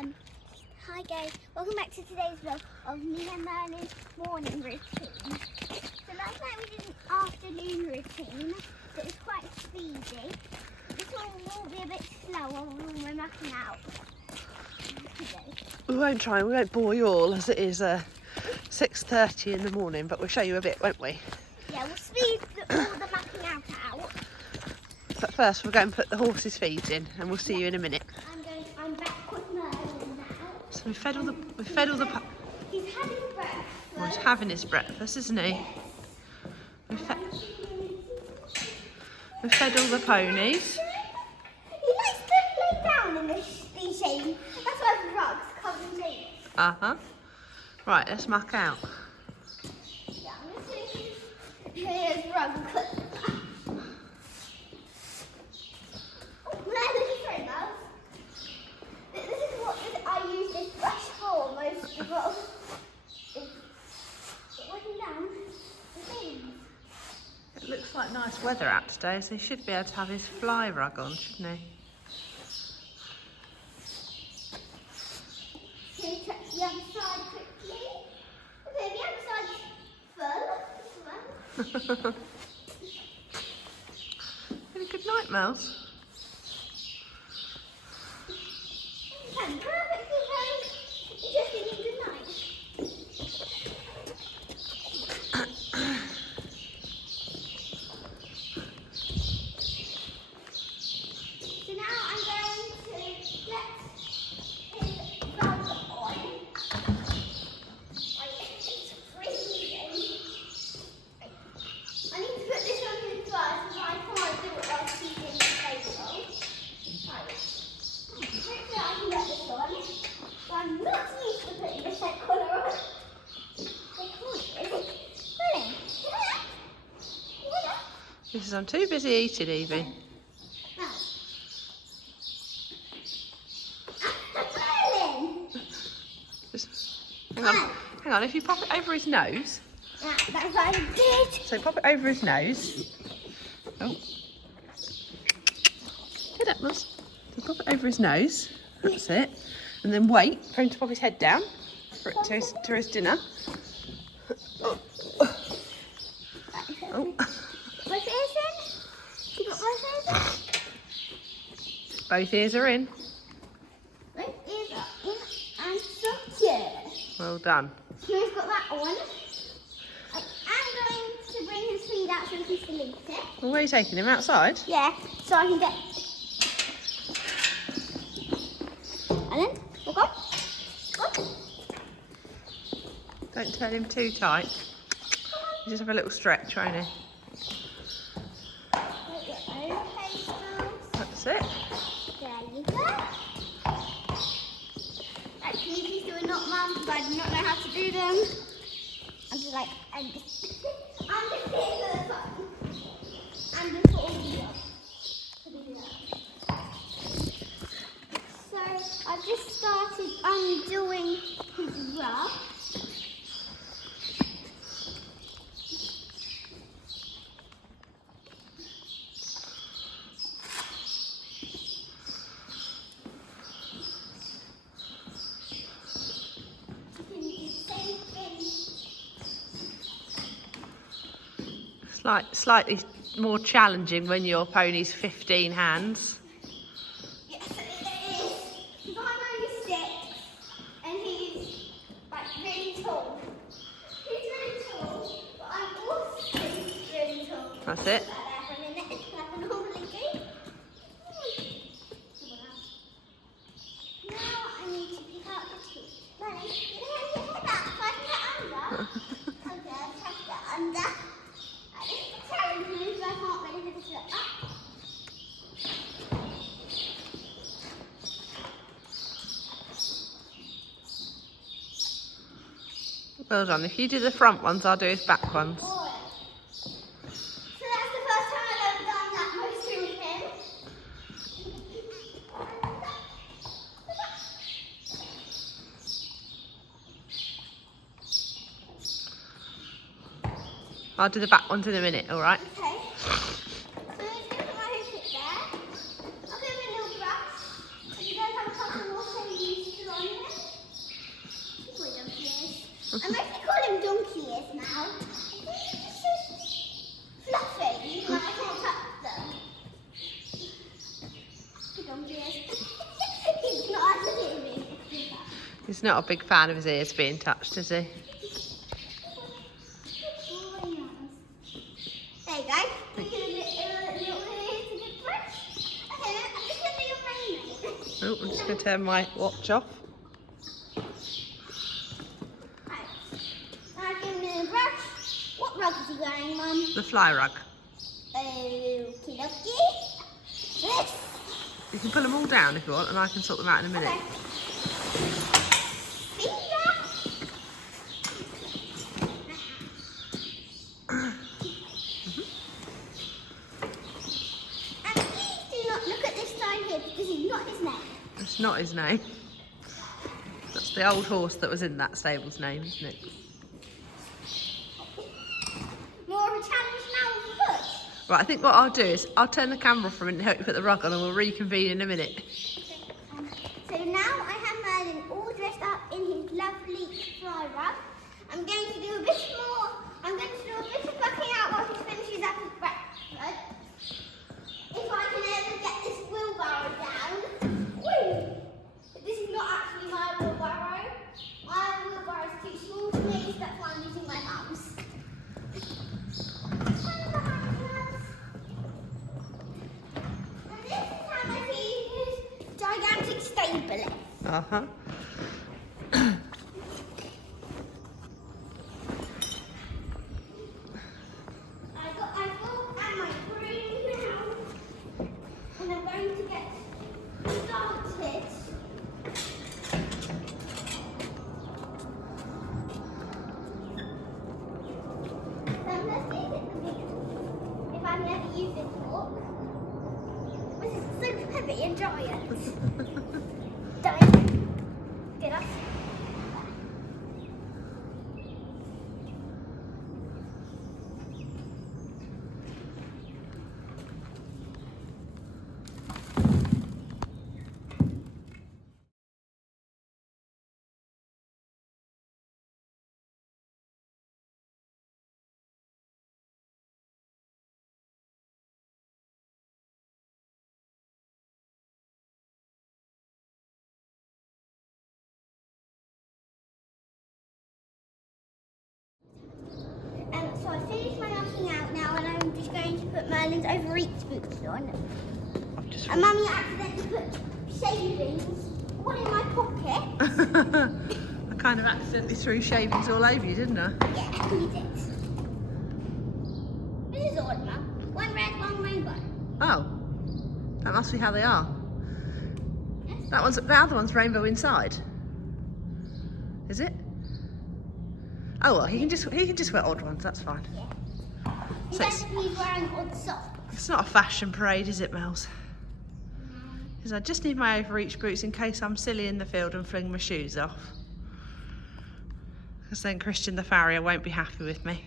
Hi guys, welcome back to today's vlog of me and Merlin's morning routine. So last night we did an afternoon routine that was quite speedy. This one will be a bit slower when we're mapping out today. We won't bore you all as it is 6:30 in the morning, but we'll show you a bit, won't we? Yeah, we'll speed all the mapping out. But first we'll go and put the horses' feeds in and we'll see you in a minute. I'm back with Merlin now. So we fed all the He's having breakfast. Well, he's having his breakfast, isn't he? Yes. We fed all the ponies. He likes to lay down in these shades. That's why the rugs covered in shades. Right, let's muck out. Yeah, I'm going to see his rug. This is what I use this brush for most of all. Working down the things. It looks like nice weather out today, so he should be able to have his fly rug on, shouldn't he? Can you check the other side quickly? Okay, the other side's full. Had a good night, Mels. Perfectly very interesting and good night. So now I'm going to get his rug on. It's freezing. I need to put this on him first because I can't do it while he's in the table. Right. Hopefully I can get this on. I'm not used to putting this head collar on. This is I'm too busy eating, Evie. Just hang on. If you pop it over his nose. That's what I did. So pop it over his nose. Oh. Good apples. So pop it over his nose. That's it. And then wait for him to pop his head down to his dinner. Oh. Oh. Both ears in? You got both ears in? Both ears are in. Both ears are in and secure. Well done. So he's got that on. I'm going to bring his feet out so he can sleep it. Well, where are you taking him? Outside? Yeah, so I can get... And then, walk on. Don't turn him too tight. You just have a little stretch, won't he? That's it. There you go. Actually, these two are not mum because I do not know how to do them. I'm just like, I'm just here for the fun. I'm just for all the So, I've just started undoing his rug. Slightly more challenging when your pony's 15 hands. Yes, it is. Because I'm only 6 and he's like really tall. He's really tall, but I'm also really tall. That's it. Like that for a minute, like I normally do. Now I need to pick out the teeth. Merlin, you can have your head up so I can get under. Okay, I'll try to get under. Challenge me so I can't really pick it up. Well done. If you do the front ones, I'll do his back ones. So that's the first time I've ever done that mostly with him. I'll do the back ones in a minute, all right? Okay. So let's go put my hoop there. I'll give him a little brush. If you guys have a couple more, so you use to He's not a big fan of his ears being touched, is he? There you go. Give it a little brush. Okay, I'm just going to do your main. Oh, I'm just going to turn my watch off. Right. Now give me a brush. What rug is he wearing, Mum? The fly rug. Okie dokie. This. You can pull them all down if you want, and I can sort them out in a minute. Okay. It's not his name. That's the old horse that was in that stable's name, isn't it? More of a challenge now with the bush. Right, I think what I'll do is I'll turn the camera off for a minute and help you put the rug on, and we'll reconvene in a minute. So now I have Merlin all dressed up in his lovely fly rug. I'm going to do a bit more. I'm going to do a bit of bucking out while he finishes up his breakfast. If I can ever get this wheelbarrow down. Woo! This is not actually my wheelbarrow. My wheelbarrow is too small for me, so that's why I'm using my mum's. And this is how I see his gigantic stable is. Uh-huh. I've got my fork and my broom now, and I'm going to get started. So I'm going to use it if I've never used this fork. This is so heavy and giant. Don't get us. So I finished my knocking out now, and I'm just going to put Merlin's overreach boots on. And Mummy accidentally put shavings all in my pocket. I kind of accidentally threw shavings all over you, didn't I? Yeah, you did. This is odd, Mum. One red, one rainbow. Oh, that must be how they are. Yes. The other one's rainbow inside. Is it? Oh well, he can just wear odd ones. That's fine. Yeah. So He's wearing odd socks. it's not a fashion parade, is it, Mels? Because I just need my overreach boots in case I'm silly in the field and fling my shoes off. Because then Christian the farrier won't be happy with me.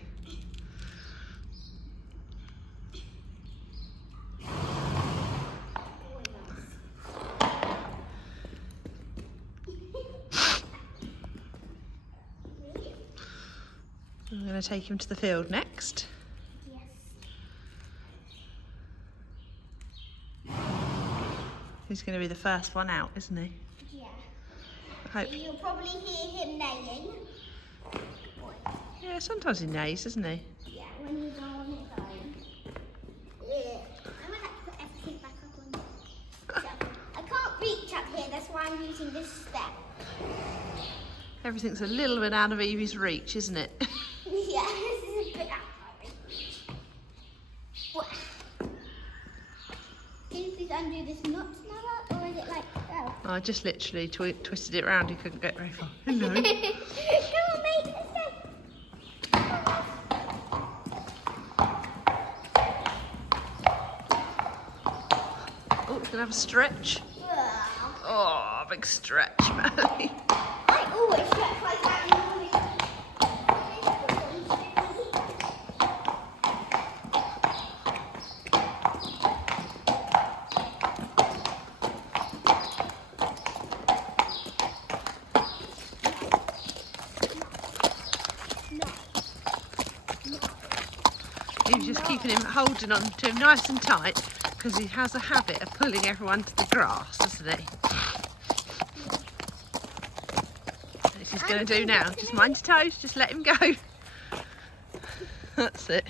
I'm going to take him to the field next. Yes. He's going to be the first one out, isn't he? Yeah. I hope. You'll probably hear him neighing. Yeah, sometimes he neighs, doesn't he? Yeah, when he's on his own. Yeah. I'm going to have to put everything back up on. So, I can't reach up here, that's why I'm using this step. Everything's a little bit out of Evie's reach, isn't it? Yeah, this is a bit out of my reach. What? Can you please undo this knot now, or is it like, oh? I just literally twisted it round. He couldn't get very far. Hello. Come on, mate, let's go. Oh, he's going to have a stretch. Oh, big stretch, Melly. I always stretch like that in the morning. He's just keeping him, holding on to him nice and tight because he has a habit of pulling everyone to the grass, doesn't he? he's going to do now. Just mind your toes, just let him go. That's it.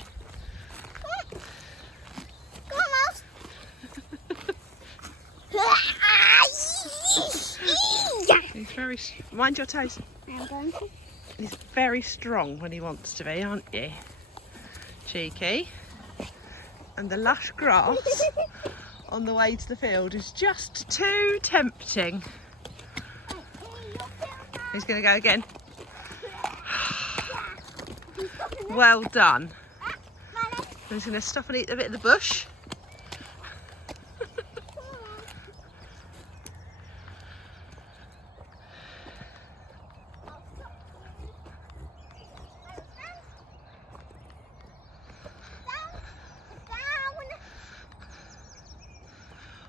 Go on, Mouse. He's very... Mind your toes. I'm going to. He's very strong when he wants to be, aren't you? Cheeky. And the lush grass on the way to the field is just too tempting. He's going to go again. Well done. He's going to stop and eat a bit of the bush.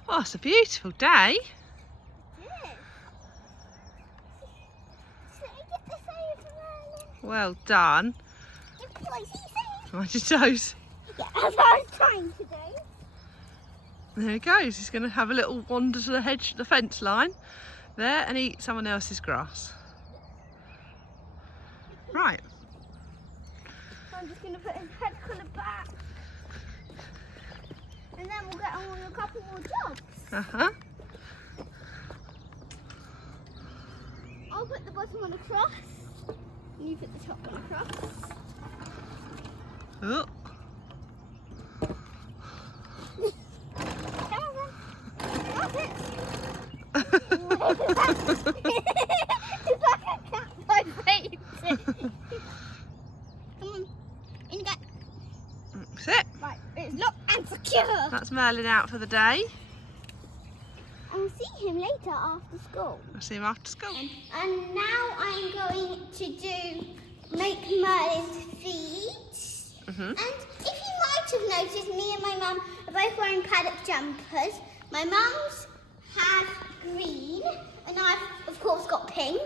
Oh, it's a beautiful day. Well done. Mind your toes. Yeah, that's what I was trying to do. There he goes. He's going to have a little wander to the hedge, the fence line there, and eat someone else's grass. Right. I'm just going to put his head colour back. And then we'll get on with a couple more jobs. Uh-huh. I'll put the bottom one across. And you put the top one across. Oh. Come on then. That's it. It's like a cat vibrating. Come on. In you go. That's it. Right, it's locked and secure. That's Merlin out for the day. And we'll see him later after school. We'll see him after school. And now I'm going to make Merlin's feet. And if you might have noticed, me and my mum are both wearing paddock jumpers. My mum's has green, and I've of course got pink.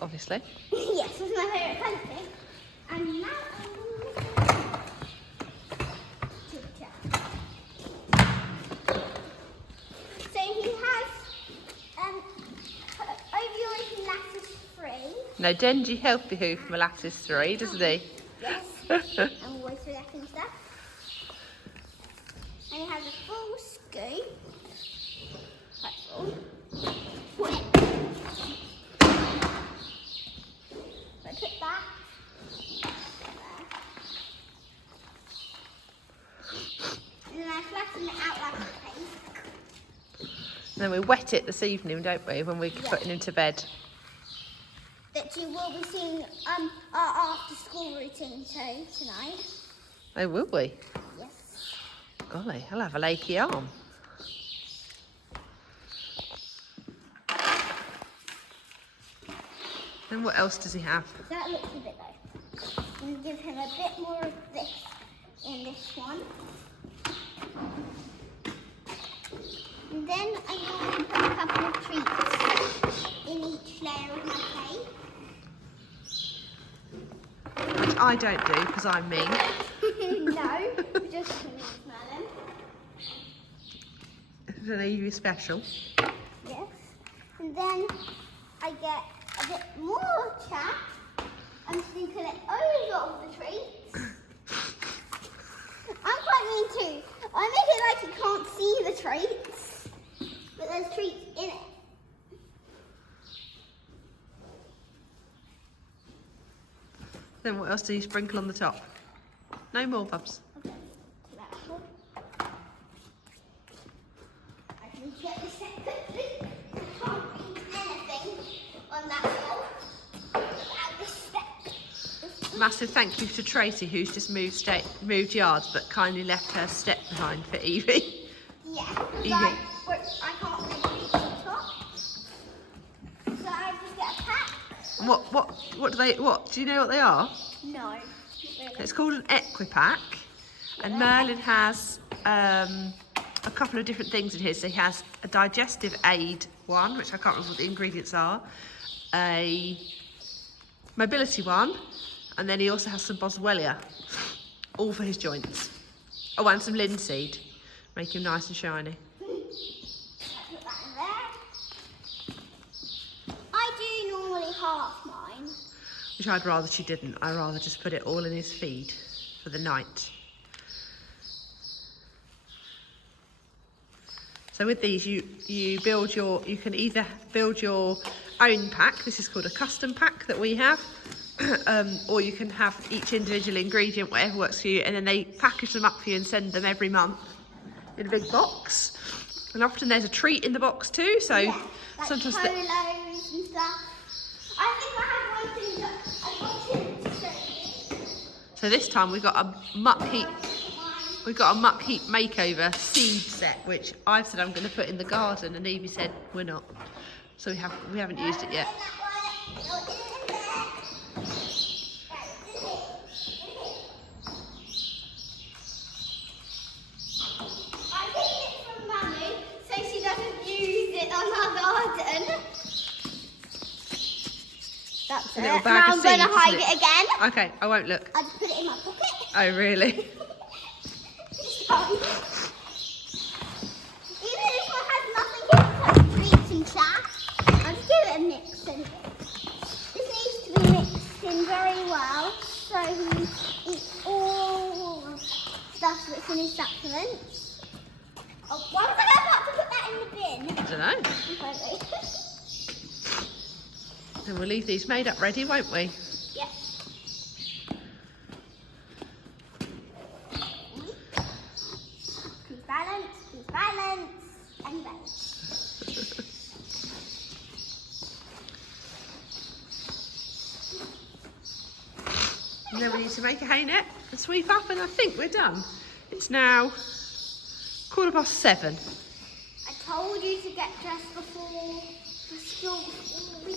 Obviously. Yes, it's my favourite colour pink. And now I'm going to so he has opioid molasses free. No Denji healthy hoof molasses 3, doesn't he? Yes. And always forgetting stuff. And he has a full scoop. Quite full. So I put that there. And then I flatten it out like a paste. Then we wet it this evening, don't we, when we're putting him to bed. That you will be seeing our after school routine tonight. Oh, will we? Yes. Golly, I'll have a lakey arm. And what else does he have? That looks a bit low. I'm going to give him a bit more of this in this one. And then I'm going to put a couple of treats in each layer of my cake. Which I don't do because I'm mean. No, just for me, Merlin. It's an Evie special. Yes. And then I get a bit more chat and sprinkle it over all the treats. I'm quite mean too. I make it like you can't see the treats, but there's treats in it. Then what else do you sprinkle on the top? No more, Bubs. Okay, so that's all. I can get this set quickly. I can't read anything on that wall without this step. Massive thank you to Tracy, who's just moved yards, but kindly left her step behind for Evie. Yeah, Evie. I can't really reach the top. So I just get a pack. And what do you know what they are? No, not really. It's called an Equipack, and Merlin has a couple of different things in here. So he has a digestive aid one, which I can't remember what the ingredients are, a mobility one, and then he also has some boswellia, all for his joints. Oh, and some linseed, make him nice and shiny. Put that in there. I do normally half mine. Which I'd rather she didn't. I'd rather just put it all in his feed for the night. So with these, you can either build your own pack. This is called a custom pack that we have. Or you can have each individual ingredient, whatever works for you, and then they package them up for you and send them every month in a big box. And often there's a treat in the box too, so yeah, like sometimes polos and stuff. I think I have one thing that I wanted to show you. So this time we got a muck heap makeover seed set, which I've said I'm going to put in the garden, and Evie said we're not. So we haven't used it yet. That's A it. little bag Now of I'm going to seeds, hide isn't it again. Okay, I won't look. I just put it in my pocket. Oh, really? Even if one has nothing in it, like treats and chaff, I'll just give it a mix. And this needs to be mixed in very well, so he eats all the stuff that's in his supplements. Oh, why was I about to put that in the bin? I don't know. Then we'll leave these made up ready, won't we? Yeah. Keep balance, and balance. And then we need to make a hay net and sweep up, and I think we're done. It's now 7:15. I told you to get dressed before the school.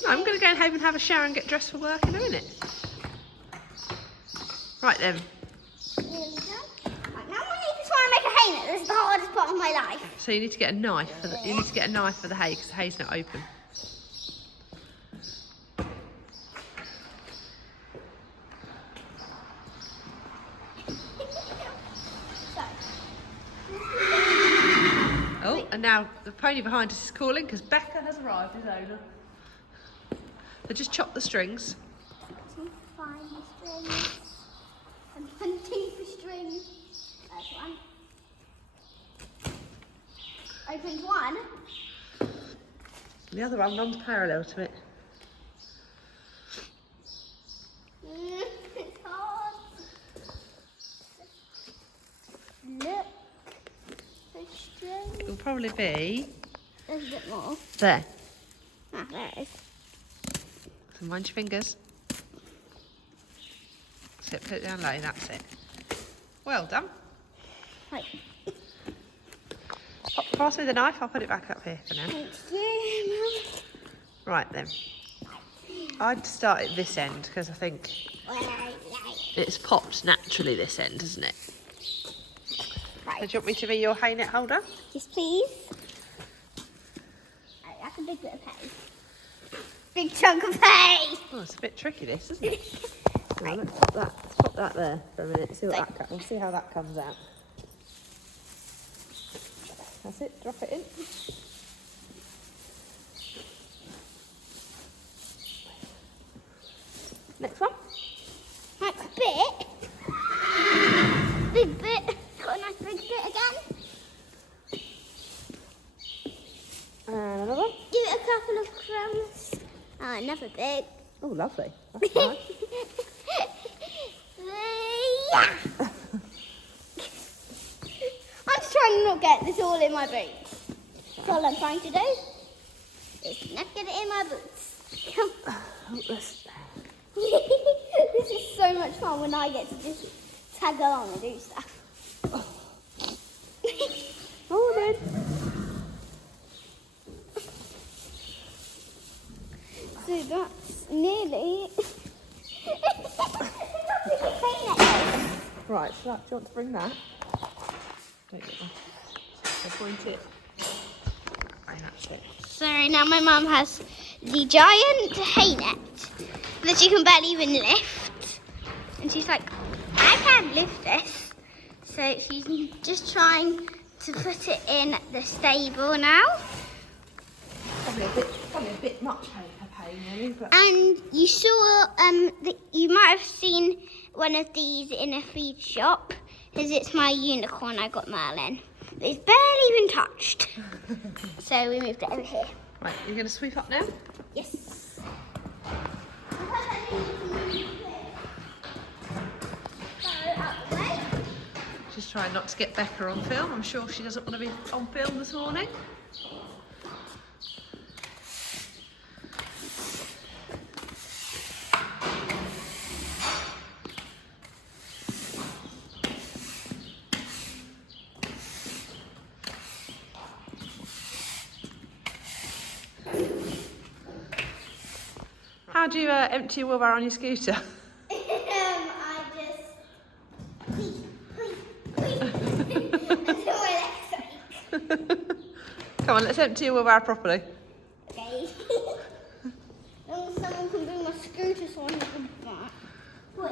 I'm going to go home and have a shower and get dressed for work in a minute. Right then. Nearly done. Right, now I need to try and make a hay net. This is the hardest part of my life. So you need to get a knife for the hay because the hay's not open. Oh, and now the pony behind us is calling because Becca has arrived, his owner. So just chop the strings. To find the strings. I'm hunting for strings. There's one. Opened one. The other one runs parallel to it. It's hard. Look. The string. It'll probably be There's a bit more. there. Ah, there it is. So mind your fingers. That's it, put it down low, that's it. Well done. Right. Pass me the knife, I'll put it back up here for now. Thank you, Right then. I'd start at this end because I think it's popped naturally this end, isn't it? Right. So do you want me to be your hay net holder? Yes, please. Right, that's a big bit of hay. Big chunk of hay. Oh, it's a bit tricky this, isn't it? Right, let's pop that there for a minute, we'll see how that comes out. That's it, drop it in. Next one. Next bit. Big bit. Got a nice big bit again. And another one. Give it a couple of crumbs. Oh, another bit. Oh, lovely. That's nice. Yeah. I'm just trying to not get this all in my boots. That's all I'm trying to do. Is not get it in my boots. Come. Oh, let's... This is so much fun when I get to just tag along and do stuff. Oh, then. So that's nearly. Right, do you want to bring that? Don't get that. So point it. Right, that's it. So now my mum has the giant hay net that she can barely even lift. And she's like, I can't lift this. So she's just trying to put it in the stable now. Probably a bit much pain, really. But And you saw, you might have seen one of these in a feed shop, because it's my unicorn I got Merlin. But it's barely been touched. So we moved it over here. right, you're going to sweep up now? Yes. She's trying not to get Becca on film. I'm sure she doesn't want to be on film this morning. How do you empty your wheelbarrow on your scooter? I just until my legs ache. Come on, let's empty your wheelbarrow properly. Okay. Then someone can bring my scooter so I can go back. Wait.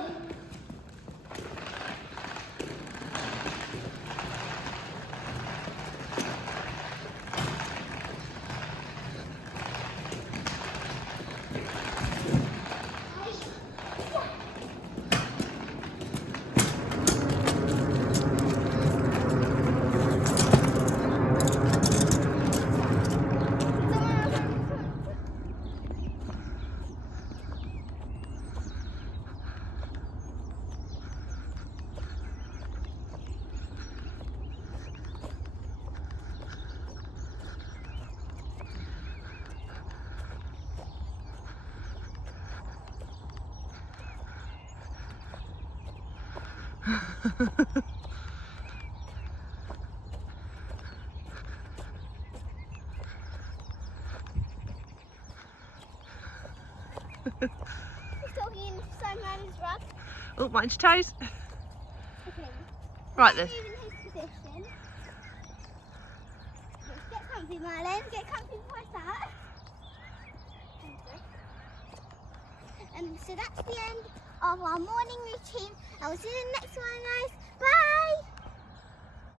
He's talking inside Merlin's rug. Oh, mind your toes. Okay. Right then. Moving his position. Yes, get comfy, Merlin. Get comfy before I start. So that's the end of our morning routine. I will see you in the next one, guys. Bye.